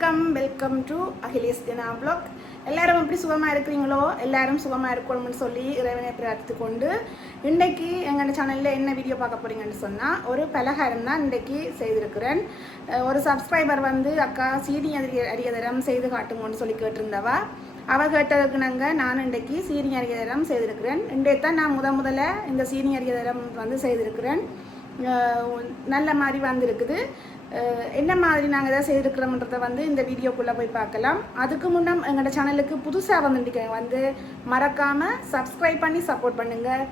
வணக்கம். Welcome to Akhilesh Dina vlog. எல்லாரும் எப்படி சுகமாக இருக்கிறீங்களோ? எல்லாரும் சுகமாக இருக்கணும்னு சொல்லி இறைவனை பிரார்த்தித்து கொண்டு இன்றைக்கி எங்கள் சேனலில் என்ன வீடியோ பார்க்க போறீங்கன்னு சொன்னால் ஒரு பலகாரம் தான் இன்றைக்கி செய்திருக்கிறேன். ஒரு சப்ஸ்கிரைபர் வந்து அக்கா சீனி அரிய அரியதரம் செய்து காட்டுங்கன்னு சொல்லி கேட்டிருந்தவா? அவள் கேட்டதுக்கு நாங்கள் நான் இன்றைக்கி சீனி அரியதரம் செய்திருக்கிறேன். இன்றைக்கு தான் நான் முத முதல்ல இந்த சீனி அரியதரம் வந்து செய்திருக்கிறேன். நல்ல மாதிரி வந்திருக்குது. என்ன மாதிரி நாங்கள் எதாவது செய்திருக்கிறோம்ன்றதை வந்து இந்த வீடியோக்குள்ளே போய் பார்க்கலாம். அதுக்கு முன்னே எங்களோட சேனலுக்கு புதுசாக வந்துட்டு வந்து மறக்காமல் சப்ஸ்கிரைப் பண்ணி சப்போர்ட் பண்ணுங்கள்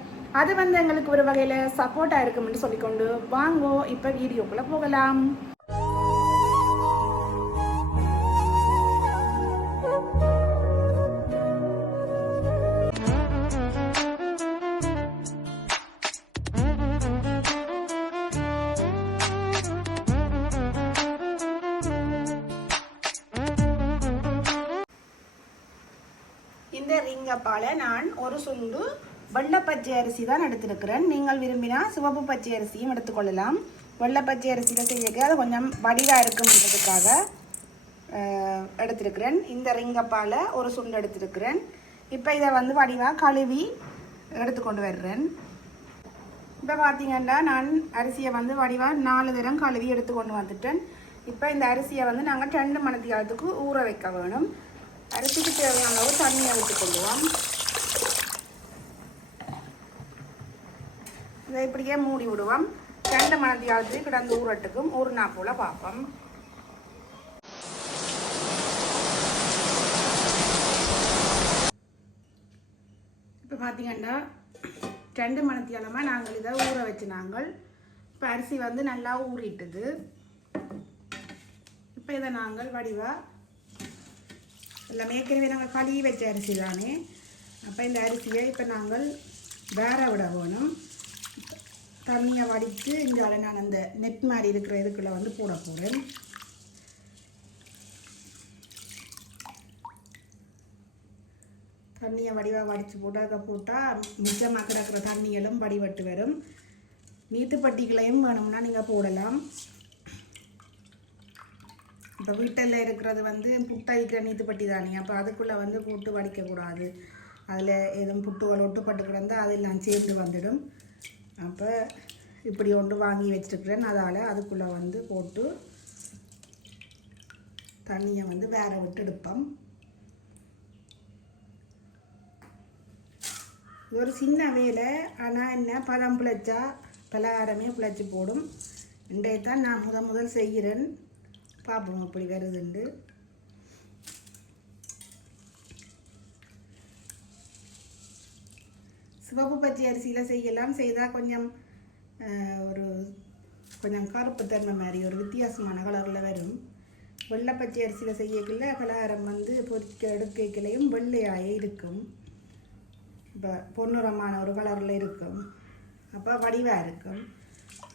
அது வந்து எங்களுக்கு ஒரு வகையில் சப்போர்ட்டாக இருக்கும்னு சொல்லிக்கொண்டு வாங்கோ இப்போ வீடியோக்குள்ளே போகலாம். பச்சை அரிசி தான் எடுத்திருக்கிறேன். நீங்கள் விரும்பினால் சிவப்பு பச்சை அரிசியும் எடுத்துக்கொள்ளலாம். வெள்ளை பச்சை அரிசியில் செய்யக்க அது கொஞ்சம் வடிவாக இருக்கும்ன்றதுக்காக எடுத்திருக்கிறேன். இந்த ரிங்கப்பால ஒரு சுண்டு எடுத்திருக்கிறேன். இப்போ இதை வந்து வடிவாக கழுவி எடுத்துக்கொண்டு வர்றேன். இப்போ பார்த்தீங்கன்னா நான் அரிசியை வந்து வடிவாக நாலு தரம் கழுவி எடுத்துக்கொண்டு வந்துட்டேன். இப்போ இந்த அரிசியை வந்து நாங்கள் ரெண்டு மணி காலத்துக்கு ஊற வைக்க வேணும். அரிசிக்கு தேவையான அளவு தண்ணியை விட்டுக்கொள்ளுவோம் இதை இப்படியே மூடி விடுவோம். ரெண்டு மணி கிடந்து கிடந்து ஊறட்டுக்கும். நாள் போல் பார்ப்போம். இப்போ பார்த்தீங்கன்னா ரெண்டு மணத்தியாலமாக நாங்கள் இதை ஊற வச்சு நாங்கள். இப்போ அரிசி வந்து நல்லா ஊறிட்டுது. இப்போ இதை நாங்கள் வடிவாக எல்லாம் ஏற்கனவே நாங்கள் கழுவி வச்ச அரிசி தானே அப்போ இந்த அரிசியை இப்போ நாங்கள் வேற விட வேணும். தண்ணியை வடித்து இந்த நான் அந்த நெட் மாதிரி இருக்கிற இதுக்குள்ளே வந்து போட போகிறேன் தண்ணியை வடிவாக வடித்து போட்டு அதை போட்டால் மிச்சமாக கிடக்கிற தண்ணிகளும் வடிவட்டு வரும். நீத்துப்பட்டிகளையும் வேணும்னா நீங்கள் போடலாம். இப்போ வீட்டில் இருக்கிறது வந்து புட்டாயிக்கிற நீத்துப்பட்டி தானே அப்போ அதுக்குள்ளே வந்து போட்டு வடிக்கக்கூடாது. அதில் எதுவும் புட்டுகள் ஒட்டுப்பட்டு கிடந்தால் அதெல்லாம் சேர்ந்து வந்துடும். அப்போ இப்படி ஒன்று வாங்கி வச்சிருக்கிறேன். அதால் அதுக்குள்ளே வந்து போட்டு தண்ணியை வந்து வேற விட்டு எடுப்போம். இது ஒரு சின்ன வேலை. ஆனால் என்ன? பழம் பிழைச்சா பலகாரமே பிழைச்சி போடும். இன்றைய தான் நான் முத முதல் செய்கிறேன். பார்ப்போம் அப்படி வருதுண்டு. சிவப்பு பச்சை அரிசியில் செய்யலாம். செய்தால் கொஞ்சம் ஒரு கொஞ்சம் கருப்பு தன்மை மாதிரி ஒரு வித்தியாசமான கலரில் வரும். வெள்ளை பச்சை அரிசியில் செய்யக்குள்ள பலகாரம் வந்து பொறிக்க எடுக்கைகளையும் வெள்ளையாக இருக்கும். இப்போ பொன்னுரமான ஒரு கலரில் இருக்கும். அப்போ வடிவாக இருக்கும்.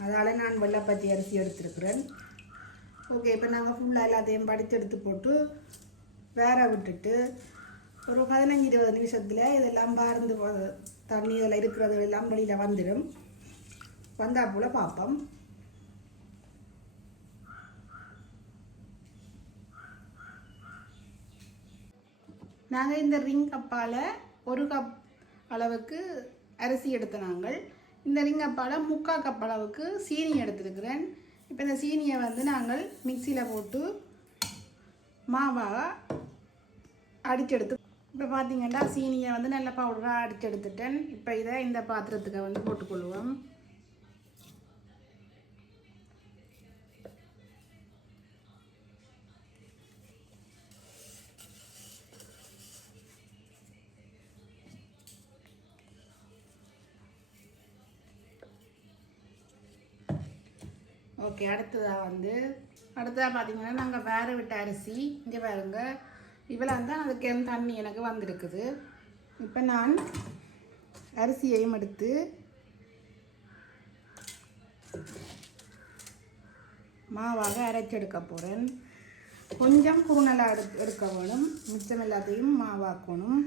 அதால் நான் வெள்ளை பச்சை அரிசி எடுத்திருக்கிறேன். ஓகே இப்போ நாங்கள் ஃபுல்லாக எல்லாத்தையும் படித்து எடுத்து போட்டு வேற விட்டுட்டு ஒரு பதினஞ்சு இருபது நிமிஷத்தில் இதெல்லாம் பார்ந்து தண்ணி அதில் இருக்கிறது எல்லாம் வெளியில் வந்துடும். வந்தா போல் பார்ப்போம். நாங்கள் இந்த ரிங் கப்பால் ஒரு கப் அளவுக்கு அரிசி எடுத்த நாங்கள். இந்த ரிங் கப்பால் முக்கால் கப் அளவுக்கு சீனி எடுத்துருக்கிறேன். இப்போ இந்த சீனியை வந்து நாங்கள் மிக்சியில் போட்டு மாவாக அடிச்செடுத்து இப்போ பார்த்தீங்கன்னா சீனியை வந்து நல்ல பவுடராக அடிச்செடுத்துட்டேன் இப்போ இதை இந்த பாத்திரத்துக்கு வந்து போட்டுக்கொள்வோம். ஓகே அடுத்ததாக வந்து அடுத்ததாக பார்த்தீங்கன்னா நாங்கள் வேறு விட்ட அரிசி இங்கே பாருங்க இவ்வளோ தான் அதுக்கு என் தண்ணி எனக்கு வந்திருக்குது. இப்போ நான் அரிசியையும் எடுத்து மாவாக அரைச்செடுக்க போகிறேன் கொஞ்சம் குறுநலாக எடு எடுக்க வேணும். மிச்சம் எல்லாத்தையும் மாவாக்கணும்.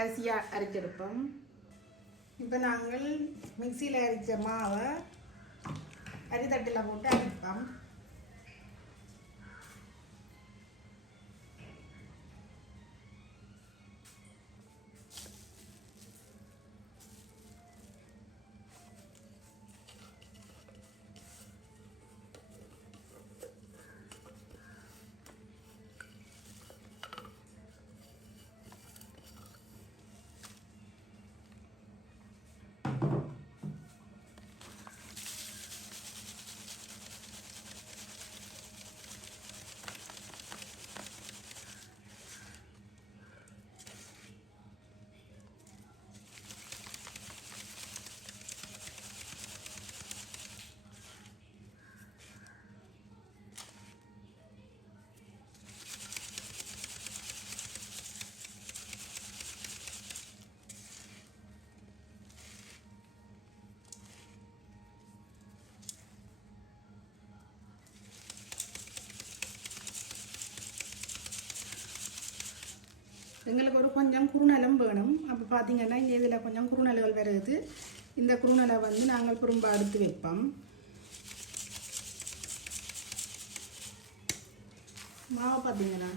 அரிசியாக அரைச்செடுப்போம் இப்போ நாங்கள் மிக்சியில் அரைச்ச மாவை അരി തട്ടില കൂട്ട് അരപ്പം எங்களுக்கு ஒரு கொஞ்சம் குறுநலம் வேணும். அப்போ பார்த்தீங்கன்னா இந்த இதில் கொஞ்சம் குறுநலுகள் வருது. இந்த குறுநலை வந்து நாங்கள் குறும்ப அடுத்து வைப்போம். மாவை பார்த்தீங்களா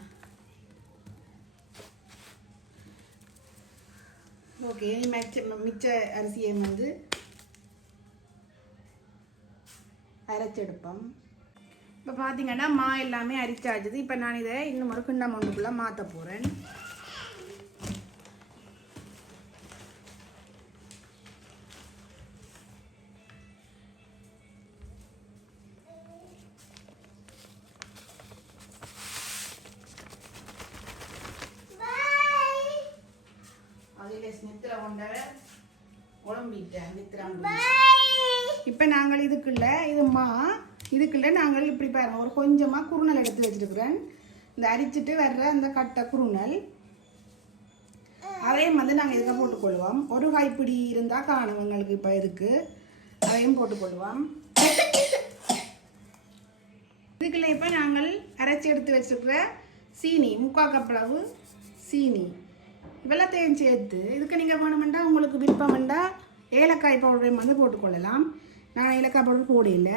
ஓகே மிச்ச மிச்ச அரிசியை வந்து அரைச்செடுப்போம். இப்போ பார்த்தீங்கன்னா மா எல்லாமே அரிச்சாச்சுது. இப்போ நான் இதை இன்னும் ஒரு கிண்ணம் ஒன்றுக்குள்ளே மாற்ற போகிறேன் நித்திர கொண்ட உடம்பிட்டேன் இப்போ நாங்கள் இதுக்குள்ள இது மா இதுக்குள்ள நாங்கள் இப்படி பாருங்கள் ஒரு கொஞ்சமாக குறுநல் எடுத்து வச்சிருக்கிறேன். இந்த அரிச்சிட்டு வர்ற அந்த கட்டை குறுநல் அதையும் வந்து நாங்கள் இதுக்கு போட்டுக்கொள்வோம். ஒரு கைப்பிடி இருந்தால் காணும் எங்களுக்கு இப்போ இதுக்கு. அதையும் போட்டுக்கொள்வோம். இதுக்குள்ள இப்போ நாங்கள் அரைச்சி எடுத்து வச்சிருக்கிற சீனி முக்கால் கப் அளவு சீனி. வெள்ளத்தையும் சேர்த்து இதுக்கு நீங்கள் வேணுமெண்டா உங்களுக்கு விருப்பமெண்டா ஏலக்காய் பவுடரையும் வந்து போட்டுக்கொள்ளலாம். நான் ஏலக்காய் பவுடர் போடல.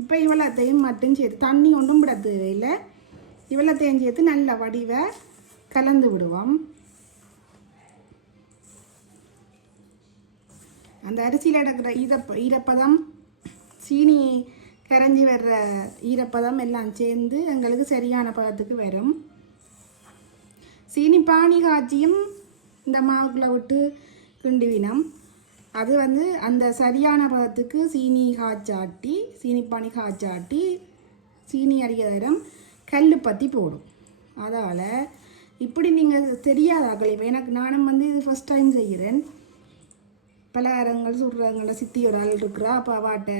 இப்போ இவ்வளோத்தையும் மட்டும் சேர்த்து தண்ணி ஒன்றும் விட தேவையில்லை. இவ்வளோத்தையும் சேர்த்து நல்ல வடிவை கலந்து விடுவோம். அந்த அரிசியில் நடக்கிற ஈரப்ப ஈரப்பதம் சீனி கரைஞ்சி வர்ற ஈரப்பதம் எல்லாம் சேர்ந்து எங்களுக்கு சரியான பதத்துக்கு வரும். சீனி பானி காய்ச்சியும் இந்த மாவுக்குள்ளே விட்டு கிண்டுவினம் அது வந்து அந்த சரியான பதத்துக்கு சீனி காய்ச்சாட்டி சீனி பானி காய்ச்சாட்டி சீனி அரிகதரம் கல் பற்றி போடும். அதால் இப்படி நீங்கள் தெரியாதாக்கள் இப்போ எனக்கு நானும் வந்து இது ஃபஸ்ட் டைம் செய்கிறேன். பலகாரங்கள் சுடுறவங்கள சித்தி ஒரு ஆள் இருக்கிறா அப்போ அவாட்ட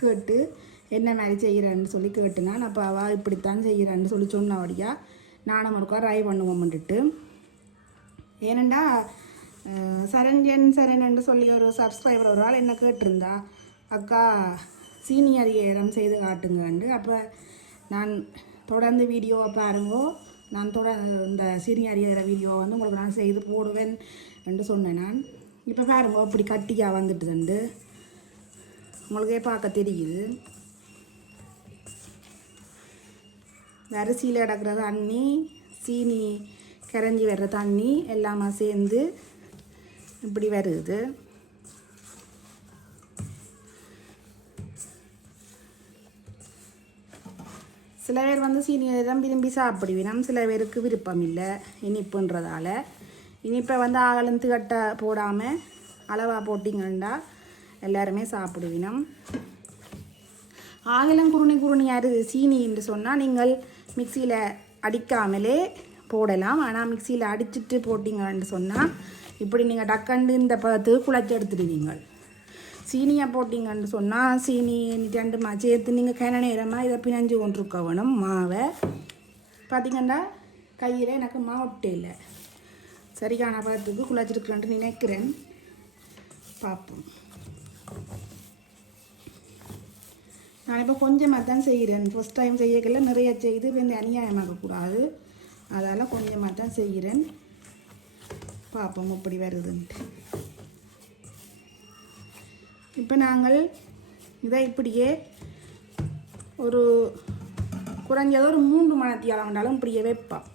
கேட்டு என்ன மாதிரி செய்கிறேன்னு சொல்லி கேட்டுனான். அப்போ அவள் இப்படித்தான் செய்கிறேன்னு சொல்லி சொன்னபடியா நானும் ஒருக்கா ட்ரை பண்ணுவோம்ன்ட்டு. ஏனண்டா அஹ், சரண்யன் சரணன்னு சொல்லி ஒரு சப்ஸ்கிரைபர் ஒரு ஆள் என்ன கேட்டிருந்தா அக்கா சீனியர் ஏறம் செய்து காட்டுங்கண்டு. அப்போ நான் தொடர்ந்து வீடியோவை பாருங்கோ நான் தொடர் இந்த சீனியர் ஏற வீடியோ வந்து உங்களுக்கு நான் செய்து போடுவேன் என்று சொன்னேன் நான். இப்போ பாருங்க இப்படி கட்டியாக வந்துட்டுதுண்டு. உங்களுக்கே பார்க்க தெரியுது. அரிசியில் கிடக்கிற அண்ணி சீனி கரைஞ்சி வர்ற தண்ணி எல்லாமே சேர்ந்து இப்படி வருது. சில பேர் வந்து சீனியை தான் விரும்பி சாப்பிடுவினம். சில பேருக்கு விருப்பம் இல்லை இனிப்புன்றதால. இனிப்பை வந்து ஆகலந்து கட்டை போடாமல் அளவாக போட்டிங்கன்னா எல்லாருமே சாப்பிடுவினம். ஆகலம் குருணி குருணி அரு சீனி என்று சொன்னால் நீங்கள் மிக்சியில் அடிக்காமலே போடலாம். ஆனால் மிக்சியில் அடிச்சுட்டு போட்டிங்கன்னு சொன்னால் இப்படி நீங்கள் டக்கண்டு இந்த பதத்துக்கு குழச்சி எடுத்துடுவீங்க. சீனியை போட்டிங்கன்னு சொன்னால் சீனி ரெண்டு மா சேர்த்து நீங்கள் கிண நேரமாக இதை பிணைஞ்சு கொண்டிருக்க வேணும் மாவை பார்த்தீங்கன்னா கையில் எனக்கு மாவட்டே இல்லை. சரியான பதத்துக்கு குழச்சிருக்கிறேன்ட்டு நினைக்கிறேன். பார்ப்போம் நான் இப்போ கொஞ்சமாக தான் செய்கிறேன். ஃபஸ்ட் டைம் செய்யக்கல. நிறைய செய்து இப்போ இந்த அநியாயமாகக்கூடாது அதால் கொஞ்சமாக தான் செய்கிறேன். பார்ப்போம் எப்படி வருதுன்ட்டு. இப்போ நாங்கள் இதை இப்படியே ஒரு குறைஞ்சது ஒரு மூன்று மணத்தியாலம் வந்தாலும் இப்படியே வைப்போம்.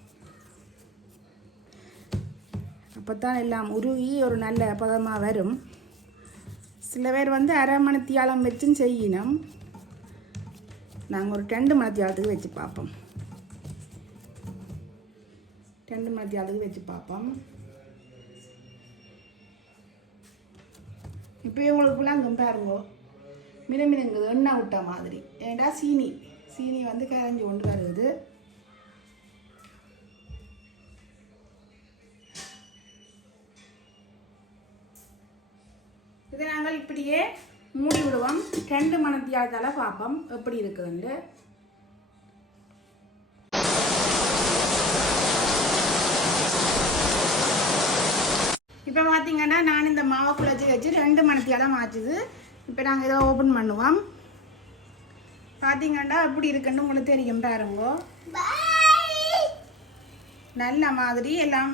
அப்போ தான் எல்லாம் உருகி ஒரு நல்ல பதமாக வரும். சில பேர் வந்து அரை மணத்தியாலம் வச்சும் செய்யணும். நாங்கள் ஒரு ரெண்டு மணத்தியாலத்துக்கு வச்சு பார்ப்போம் ரெண்டு மணத்தியாலத்துக்கு வச்சு பார்ப்போம் இப்போ இவங்களுக்குலாம் விளங்கும் பாருங்க மினுமினுங்குது எண்ணெய் விட்ட மாதிரி ஏண்டா சீனி சீனி வந்து கரைஞ்சி கொண்டு வருது இதை நாங்கள் இப்படியே மூடி விடுவோம் ரெண்டு மணத்தியாலத்தால் பார்ப்போம் எப்படி இருக்குதுண்டு பார்த்தீங்கன்னா நான் இந்த மாவை குழச்சி வச்சு ரெண்டு மணத்தியாலம் ஆச்சுது இப்போ நாங்கள் இதை ஓப்பன் பண்ணுவோம். பார்த்தீங்கன்னா எப்படி இருக்குன்னு உங்களுக்கு தெரியும் பாருங்க. நல்ல மாதிரி எல்லாம்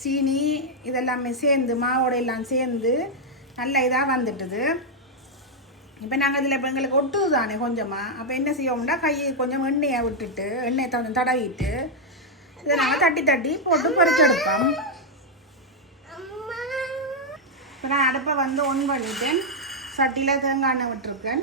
சீனி இதெல்லாமே சேர்ந்து மாவோட எல்லாம் சேர்ந்து நல்ல இதாக வந்துட்டுது. இப்போ நாங்கள் இதில் இப்போ எங்களுக்கு ஒட்டுது தானே கொஞ்சமாக அப்போ என்ன செய்வோம்னா கையை கொஞ்சம் எண்ணெயை விட்டுட்டு எண்ணெயை தந்து தடவிட்டு இதை நாங்கள் தட்டி தட்டி போட்டு பொரிச்செடுப்போம் இப்போ நான் அடுப்பை வந்து ஒன் பண்ணிட்டேன். சட்டியில் தேங்காய் எண்ணெய் விட்டுருக்கேன்.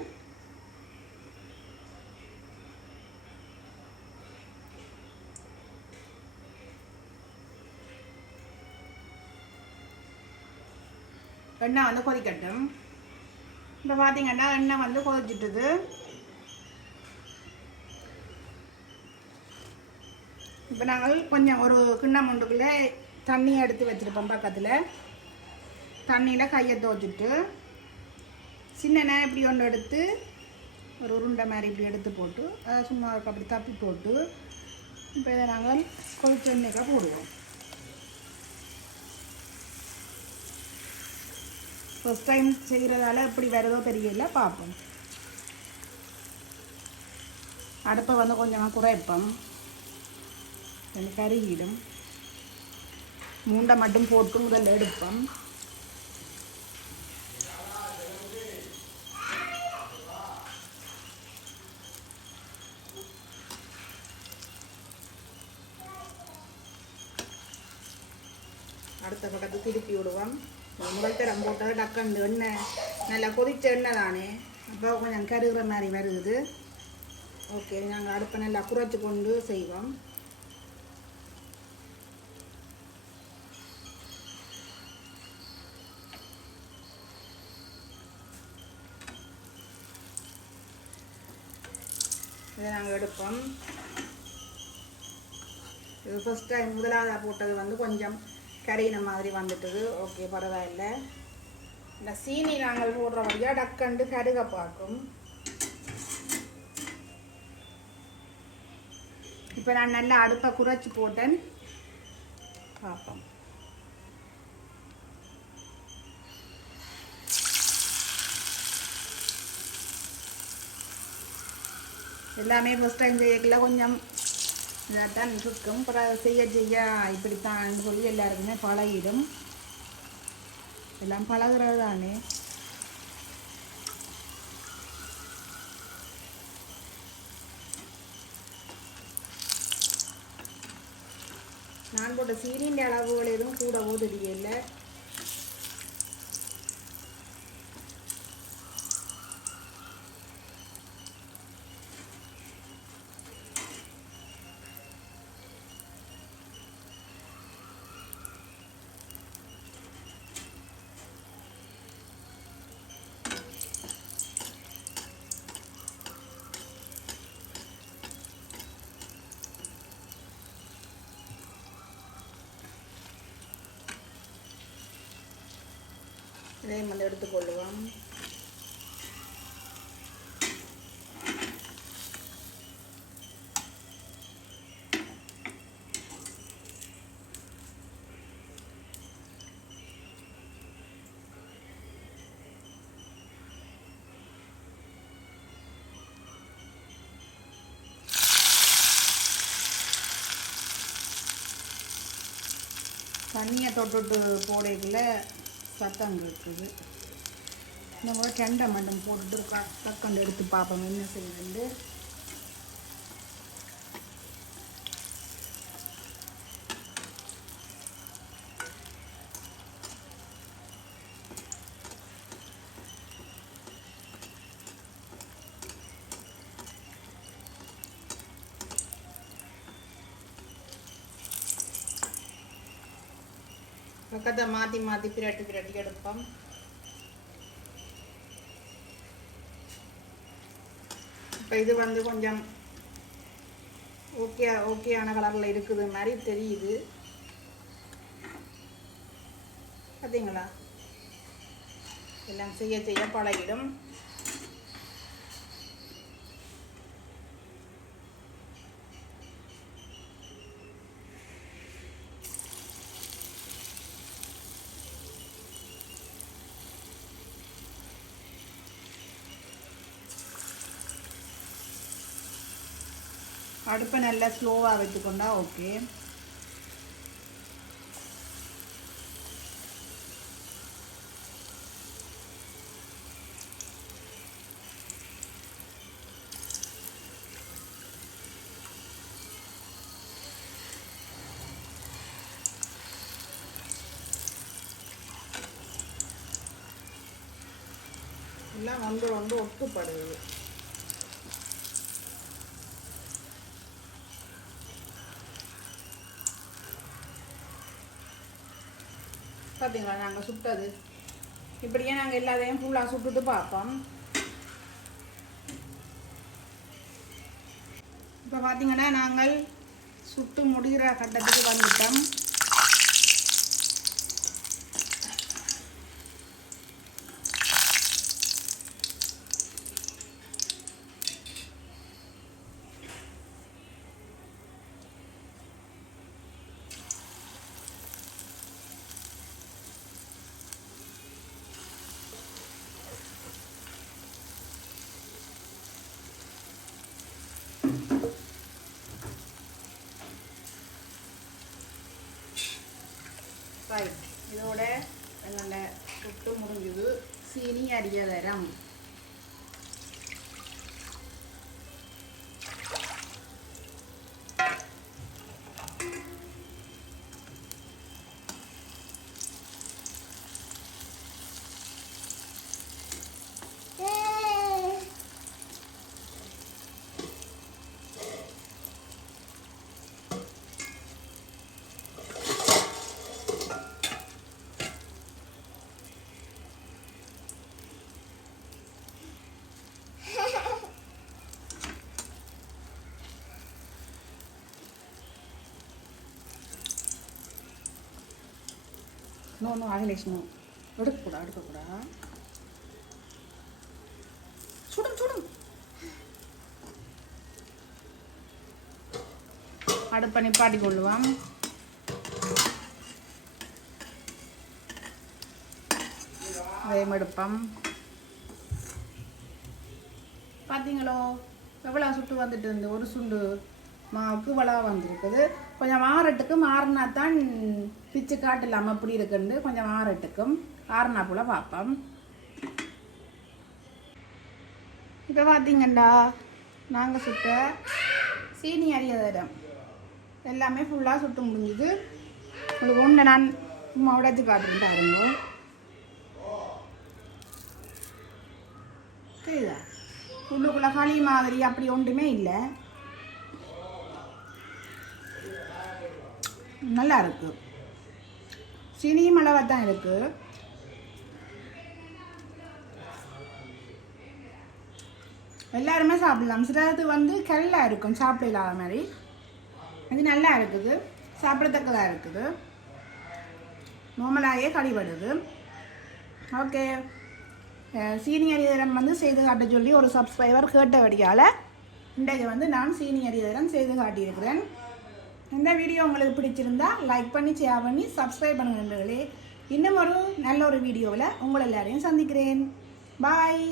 எண்ணெய் வந்து கொதிக்கட்டும். இப்போ பார்த்தீங்கன்னா எண்ணெய் வந்து கொதிச்சிட்டுது. இப்போ நாங்கள் கொஞ்சம் ஒரு கிண்ணம் ஒன்றுக்குள்ளே தண்ணி எடுத்து வச்சுருப்போம் பக்கத்தில். தண்ணியில் கையை துவச்சிட்டு சின்ன இப்படி ஒன்று எடுத்து ஒரு உருண்டை மாதிரி இப்படி எடுத்து போட்டு அதை சும்மா இருக்க அப்படி தப்பி போட்டு இப்போ இதை நாங்கள் கொதிச்ச எண்ணெய்க்காக போடுவோம். ஃபஸ்ட் டைம் செய்கிறதால எப்படி வருதோ தெரியல பார்ப்போம். அடுப்பை வந்து கொஞ்சமாக குறைப்போம் கொஞ்சம் கருகிடும். மூண்டை மட்டும் போட்டு முதல்ல எடுப்போம். அடுத்த பக்கத்து திருப்பி விடுவோம் முதல் போட்டது டக்கண்டு எண்ணெய் நல்லா கொதிச்ச எண்ணெய் தானே அப்போ கொஞ்சம் கருகிற மாதிரி வருது ஓகே நாங்கள் அடுப்பை நல்லா குறைச்சி கொண்டு செய்வோம் இதை நாங்கள் எடுப்போம் இது ஃபஸ்ட் டைம் முதலாவதாக போட்டது வந்து கொஞ்சம் கரையின மாதிரி வந்துட்டது. ஓகே பரவாயில்ல. இந்த சீனி நாங்கள் போடுற வழியாக டக்கண்டு கருக பார்க்கும் இப்போ நான் நல்லா அடுப்பை குறைச்சி போட்டேன். பார்ப்போம். எல்லாமே ஃபஸ்ட் டைம் செய்யக்கல கொஞ்சம் இதாகத்தான் இருக்கும் அப்புறம் செய்ய செய்ய இப்படித்தான் சொல்லி எல்லாருக்குமே பழகிடும். எல்லாம் பழகுறது தானே நான் போட்ட சீனியின் அளவுகள் எதுவும் கூட தெரியல. இதையும் வந்து எடுத்துக்கொள்ளுவோம் தண்ணியை தொட்டுட்டு போடையில சத்தம் இருக்குது இந்த மாதிரி கெண்டை மண்டம் போட்டுட்டு தக்கண்டு எடுத்து பார்ப்போம் என்ன செய்யுதுண்டு பக்கத்தை மாற்றி மாற்றி பிரட்டி பிரட்டி எடுப்போம் இப்போ இது வந்து கொஞ்சம் ஓகே ஓகேயான கலரில் இருக்குது மாதிரி தெரியுது பார்த்தீங்களா எல்லாம் செய்ய செய்ய பழகிடும் அடுப்பை நல்லா ஸ்லோவாக வச்சுக்கொண்டா ஓகே. எல்லாம் ஒன்று ஒன்று ஒட்டுப்படுது பார்த்தீங்களா நாங்கள் சுட்டது. இப்படியே நாங்கள் எல்லாத்தையும் ஃபுல்லாக சுட்டுட்டு பார்ப்போம் இப்போ பார்த்தீங்கன்னா நாங்கள் சுட்டு முடிகிற கட்டத்துக்கு வந்துட்டோம் ரைட் இதோட எங்களோட சுட்டு முடிஞ்சது சீனி அரிய தரம் நோ எடுக்கக்கூடா எடுக்கக்கூடா. நோ சுடும் சுடும். அடுப்பை நிப்பாட்டி கொள்ளுவான் வேமெடுப்பம் பார்த்தீங்களோ எவ்வளோ சுட்டு வந்துட்டு இருந்து ஒரு சுண்டு மா இவ்வளோ வந்திருக்குது. கொஞ்சம் மாறட்டுக்கு மாறினா தான் பிச்சு இல்லாமல் அப்படி இருக்குன்னு கொஞ்சம் ஆறட்டுக்கும் ஆறுனா போல் பார்ப்போம். இப்போ பார்த்தீங்கண்டா நாங்கள் சுட்ட சீனி அரியதரம் எல்லாமே ஃபுல்லாக சுட்டு முடிஞ்சுது. உங்களுக்கு ஒன்று நான் சும்மா உடைச்சு காட்டுறேன் பாருங்க. தெரியுதா? உள்ளுக்குள்ள களி மாதிரி அப்படி ஒன்றுமே இல்லை. நல்லா இருக்குது சீனியும் அளவாக தான் இருக்கு. எல்லாருமே சாப்பிடலாம். சிலது வந்து கல்லாக இருக்கும் சாப்பிட இல்லாத மாதிரி. இது நல்லா இருக்குது. சாப்பிடத்தக்கதாக இருக்குது. நார்மலாகவே கழிவடுது. ஓகே சீனியர் இதரம் வந்து செய்து காட்ட சொல்லி ஒரு சப்ஸ்கிரைபர் கேட்டபடியால் இன்றைக்கு வந்து நான் சீனியர் இதரம் செய்து காட்டியிருக்கிறேன். இந்த வீடியோ உங்களுக்கு பிடிச்சிருந்தா லைக் பண்ணி ஷேர் பண்ணி சப்ஸ்கிரைப் பண்ணுங்க நண்பர்களே. இன்னும் ஒரு நல்ல ஒரு வீடியோவில் உங்களை எல்லாரையும் சந்திக்கிறேன். பாய்